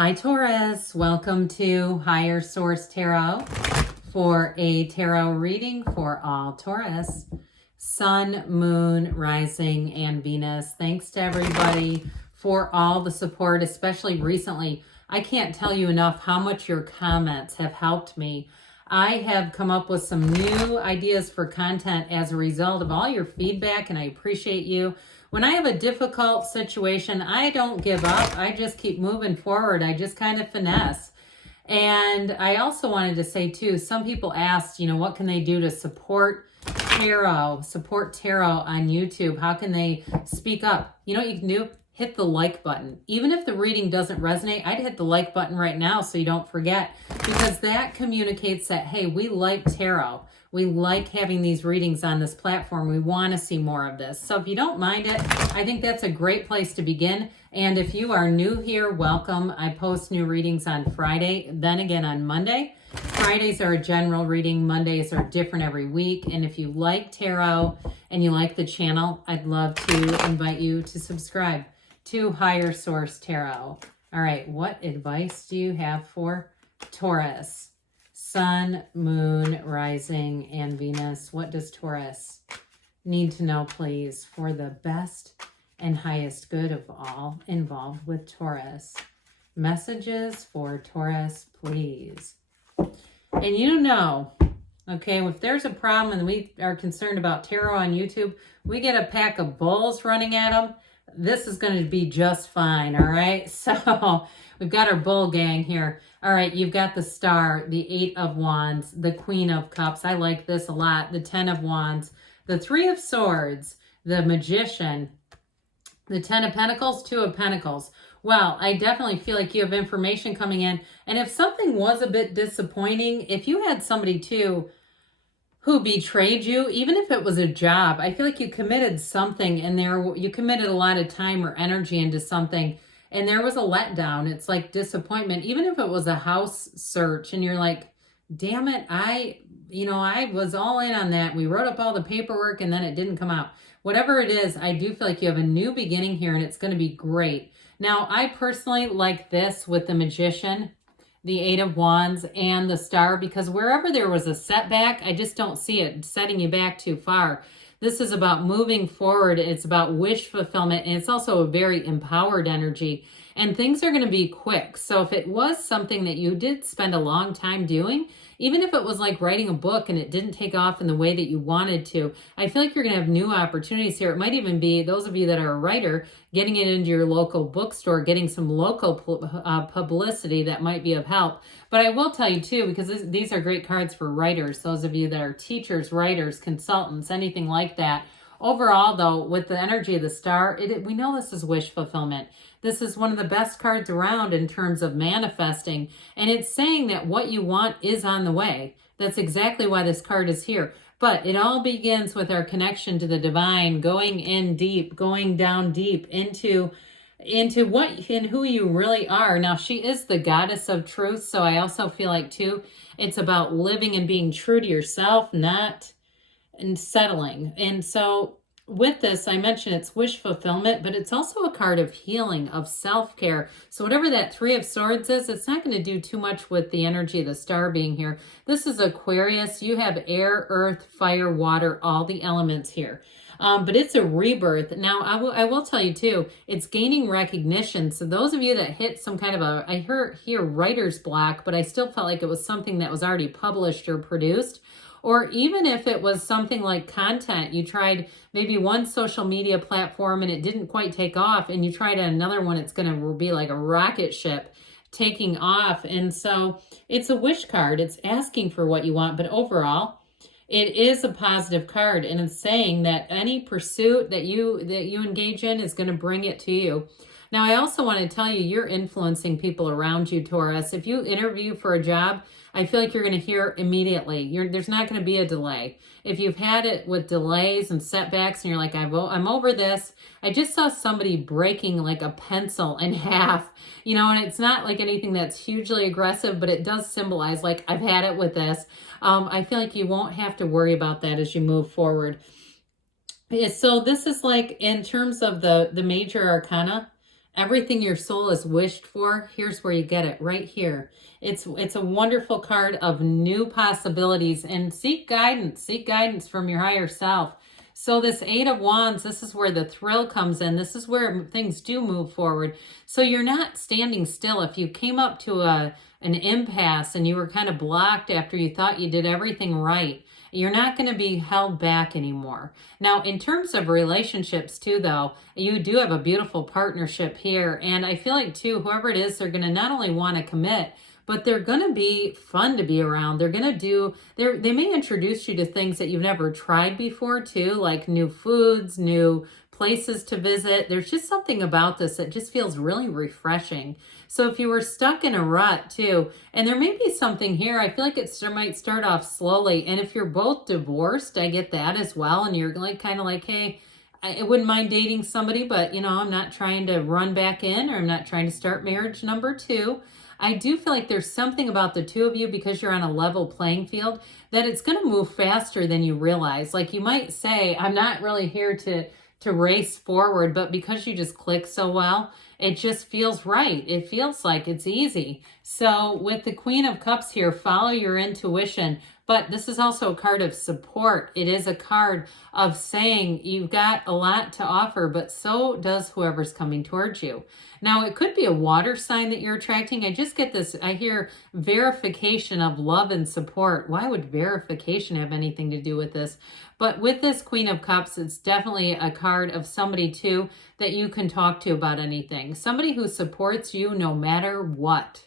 Hi Taurus, welcome to Higher Source Tarot for a tarot reading for all Taurus, Sun, Moon, Rising, and Venus. Thanks to everybody for all the support, especially recently. I can't tell you enough how much your comments have helped me. I have come up with some new ideas for content as a result of all your feedback, and I appreciate you. When I have a difficult situation, I don't give up. I just keep moving forward. I just kind of finesse. And I also wanted to say too, some people asked, what can they do to support tarot on YouTube? How can they speak up? You know what you can do? Hit the like button. Even if the reading doesn't resonate, I'd hit the like button right now so you don't forget, because that communicates that, hey, we like tarot. We like having these readings on this platform. We want to see more of this. So if you don't mind it, I think that's a great place to begin. And if you are new here, welcome. I post new readings on Friday, then again on Monday. Fridays are a general reading. Mondays are different every week. And if you like tarot and you like the channel, I'd love to invite you to subscribe to Higher Source Tarot. All right, what advice do you have for Taurus? Sun, Moon, Rising, and Venus. What does Taurus need to know, please, for the best and highest good of all involved with Taurus? Messages for Taurus, please. And okay, if there's a problem and we are concerned about tarot on YouTube, we get a pack of bulls running at them. This is going to be just fine, all right? So we've got our bull gang here. All right, you've got the Star, the Eight of Wands, the Queen of Cups. I like this a lot. The Ten of Wands, the Three of Swords, the Magician, the Ten of Pentacles, Two of Pentacles. Well, I definitely feel like you have information coming in. And if something was a bit disappointing, if you had somebody too who betrayed you, even if it was a job, I feel like you committed something in there. You committed a lot of time or energy into something, and there was a letdown. It's like disappointment. Even if it was a house search and you're like, damn it, I was all in on that. We wrote up all the paperwork and then it didn't come out. Whatever it is, I do feel like you have a new beginning here and it's going to be great. Now, I personally like this with the Magician, the Eight of Wands, and the Star, because wherever there was a setback, I just don't see it setting you back too far. This is about moving forward. It's about wish fulfillment, and it's also a very empowered energy. And things are going to be quick. So if it was something that you did spend a long time doing, even if it was like writing a book and it didn't take off in the way that you wanted to, I feel like you're going to have new opportunities here. It might even be those of you that are a writer, getting it into your local bookstore, getting some local publicity that might be of help. But I will tell you too, because these are great cards for writers, those of you that are teachers, writers, consultants, anything like that. Overall, though, with the energy of the Star, we know this is wish fulfillment. This is one of the best cards around in terms of manifesting. And it's saying that what you want is on the way. That's exactly why this card is here. But it all begins with our connection to the divine, going in deep, going down deep into what and who you really are. Now, she is the goddess of truth. So I also feel like, too, it's about living and being true to yourself, not and settling. And so with this, I mentioned it's wish fulfillment, but it's also a card of healing, of self-care. So whatever that Three of Swords is, it's not going to do too much with the energy of the Star being here. This is Aquarius. You have air, earth, fire, water, all the elements here. But it's a rebirth. Now, I will tell you too, it's gaining recognition. So those of you that hit some kind of I hear writer's block, but I still felt like it was something that was already published or produced. Or even if it was something like content, you tried maybe one social media platform and it didn't quite take off, and you tried another one, it's going to be like a rocket ship taking off. And so it's a wish card. It's asking for what you want, but overall, it is a positive card, and it's saying that any pursuit that you engage in is going to bring it to you. Now, I also want to tell you, you're influencing people around you, Taurus. If you interview for a job, I feel like you're going to hear immediately. There's not going to be a delay. If you've had it with delays and setbacks and you're like, I'm over this. I just saw somebody breaking like a pencil in half, and it's not like anything that's hugely aggressive, but it does symbolize like, I've had it with this. I feel like you won't have to worry about that as you move forward. So this is like in terms of the major arcana. Everything your soul has wished for, here's where you get it, right here. It's a wonderful card of new possibilities, and seek guidance from your higher self. So this Eight of Wands, this is where the thrill comes in. This is where things do move forward. So you're not standing still. If you came up to an impasse and you were kind of blocked after you thought you did everything right, you're not going to be held back anymore. Now, in terms of relationships too, though, you do have a beautiful partnership here. And I feel like too, whoever it is, they're going to not only want to commit, but they're going to be fun to be around. They're going to they may introduce you to things that you've never tried before too, like new foods, new places to visit. There's just something about this that just feels really refreshing. So if you were stuck in a rut too, and there may be something here, I feel like it might start off slowly. And if you're both divorced, I get that as well. And you're like, kind of like, hey, I wouldn't mind dating somebody, but I'm not trying to run back in, or I'm not trying to start marriage number 2. I do feel like there's something about the two of you, because you're on a level playing field, that it's going to move faster than you realize. Like you might say, I'm not really here to race forward, but because you just click so well, it just feels right. It feels like it's easy. So with the Queen of Cups here, follow your intuition. But this is also a card of support. It is a card of saying you've got a lot to offer, but so does whoever's coming towards you. Now, it could be a water sign that you're attracting. I just get this, I hear verification of love and support. Why would verification have anything to do with this? But with this Queen of Cups, it's definitely a card of somebody too that you can talk to about anything. Somebody who supports you no matter what.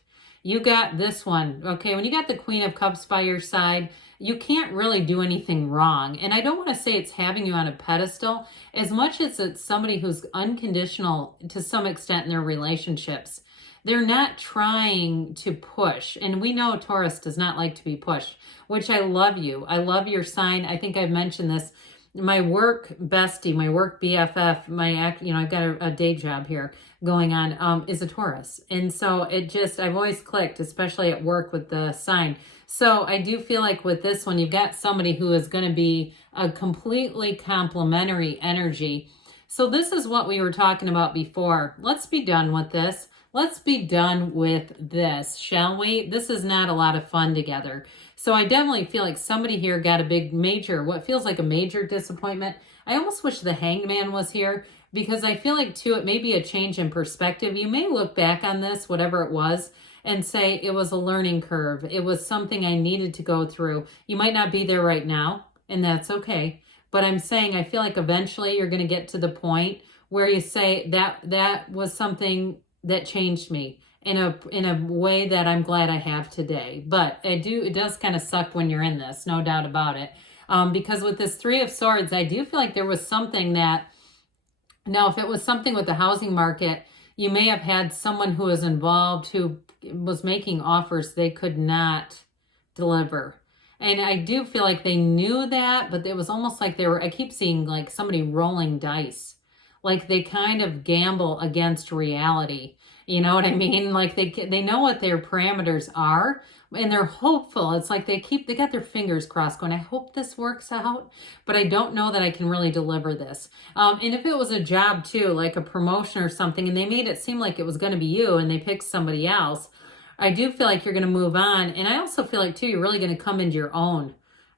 You got this one, okay? When you got the Queen of Cups by your side, you can't really do anything wrong. And I don't want to say it's having you on a pedestal as much as it's somebody who's unconditional to some extent in their relationships. They're not trying to push. And we know Taurus does not like to be pushed, which I love you. I love your sign. I think I've mentioned this. My work bestie, my work BFF, I've got a day job here going on, is a Taurus. And so I've always clicked, especially at work with the sign. So I do feel like with this one, you've got somebody who is going to be a completely complementary energy. So this is what we were talking about before. Let's be done with this. Let's be done with this, shall we? This is not a lot of fun together. So I definitely feel like somebody here got what feels like a major disappointment. I almost wish the Hangman was here, because I feel like too, it may be a change in perspective. You may look back on this, whatever it was, and say it was a learning curve. It was something I needed to go through. You might not be there right now, and that's okay. But I'm saying I feel like eventually you're going to get to the point where you say that was something that changed me in a way that I'm glad I have today. But it does kind of suck when you're in this, no doubt about it. Because with this Three of Swords, I do feel like there was something that, now if it was something with the housing market, you may have had someone who was involved who was making offers they could not deliver. And I do feel like they knew that, but it was almost like I keep seeing like somebody rolling dice. Like they kind of gamble against reality. You know what I mean? Like they know what their parameters are, and they're hopeful. It's like they got their fingers crossed going, I hope this works out, but I don't know that I can really deliver this. And if it was a job too, like a promotion or something, and they made it seem like it was going to be you and they picked somebody else, I do feel like you're going to move on. And I also feel like too, you're really going to come into your own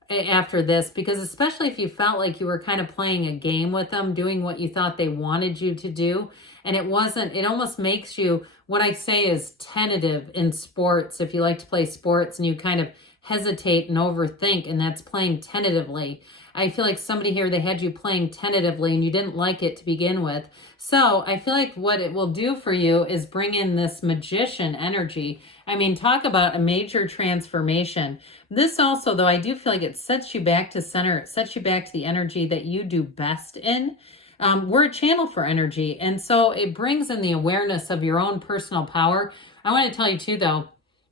after this, because especially if you felt like you were kind of playing a game with them, doing what you thought they wanted you to do, and it almost makes you, what I say is tentative in sports. If you like to play sports and you kind of hesitate and overthink, and that's playing tentatively. I feel like somebody here, they had you playing tentatively and you didn't like it to begin with. So I feel like what it will do for you is bring in this magician energy. I mean, talk about a major transformation. This also, though, I do feel like it sets you back to center. It sets you back to the energy that you do best in. We're a channel for energy. And so it brings in the awareness of your own personal power. I want to tell you too, though,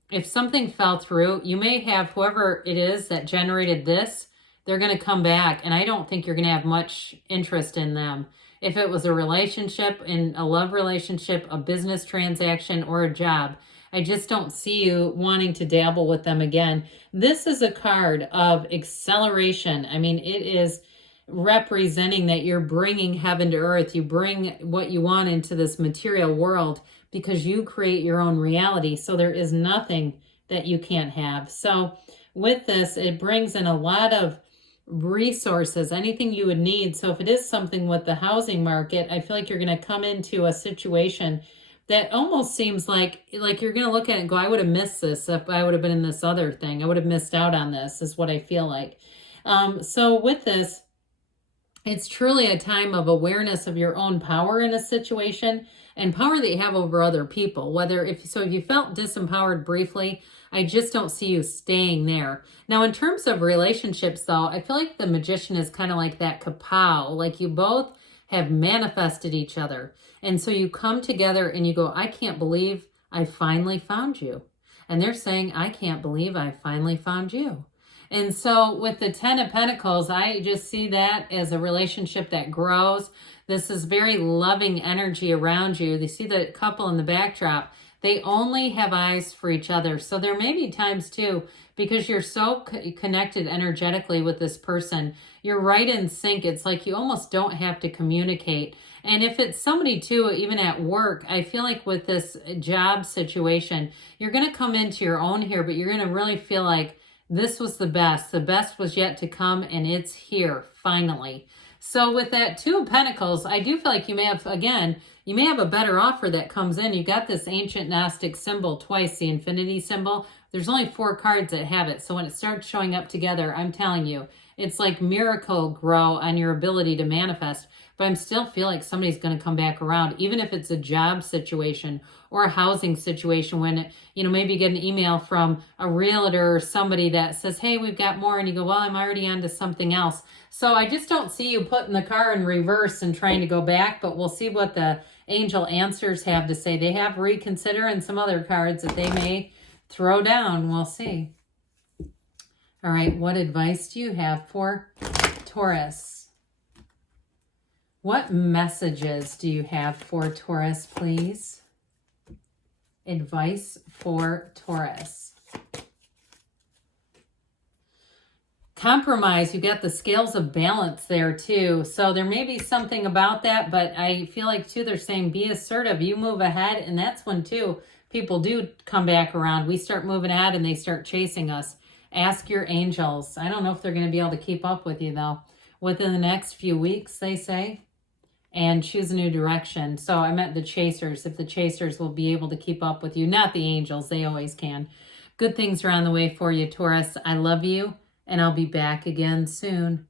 if something fell through, you may have whoever it is that generated this, they're going to come back. And I don't think you're going to have much interest in them. If it was a relationship, in a love relationship, a business transaction, or a job, I just don't see you wanting to dabble with them again. This is a card of acceleration. I mean, it is representing that you're bringing heaven to earth. You bring what you want into this material world because you create your own reality. So there is nothing that you can't have. So with this, it brings in a lot of resources, anything you would need. So if it is something with the housing market, I feel like you're going to come into a situation that almost seems like you're going to look at it and go, I would have missed this if I would have been in this other thing. I would have missed out on this, is what I feel like. So with this, it's truly a time of awareness of your own power in a situation and power that you have over other people. If you felt disempowered briefly, I just don't see you staying there. Now, in terms of relationships, though, I feel like the Magician is kind of like that kapow, like you both have manifested each other. And so you come together and you go, I can't believe I finally found you. And they're saying, I can't believe I finally found you. And so with the 10 of Pentacles, I just see that as a relationship that grows. This is very loving energy around you. You see the couple in the backdrop. They only have eyes for each other. So there may be times too, because you're so connected energetically with this person, you're right in sync. It's like you almost don't have to communicate. And if it's somebody too, even at work, I feel like with this job situation, you're going to come into your own here, but you're going to really feel like this was the best. The best was yet to come, and it's here, finally. So with that 2 of Pentacles, I do feel like you may have, again, you may have a better offer that comes in. You got this ancient Gnostic symbol twice, the infinity symbol. There's only 4 cards that have it. So when it starts showing up together, I'm telling you, it's like miracle grow on your ability to manifest. But I still feel like somebody's going to come back around, even if it's a job situation or a housing situation when, maybe you get an email from a realtor or somebody that says, hey, we've got more. And you go, well, I'm already on to something else. So I just don't see you putting the car in reverse and trying to go back, but we'll see what the angel answers have to say. They have reconsider and some other cards that they may throw down. We'll see. All right, what advice do you have for Taurus? What messages do you have for Taurus, please? Advice for Taurus. Compromise, you got the scales of balance there too. So there may be something about that, but I feel like too, they're saying be assertive. You move ahead, and that's when too, people do come back around. We start moving ahead and they start chasing us. Ask your angels. I don't know if they're going to be able to keep up with you though. Within the next few weeks, they say. And choose a new direction. So I meant the chasers, if the chasers will be able to keep up with you. Not the angels, they always can. Good things are on the way for you, Taurus. I love you, and I'll be back again soon.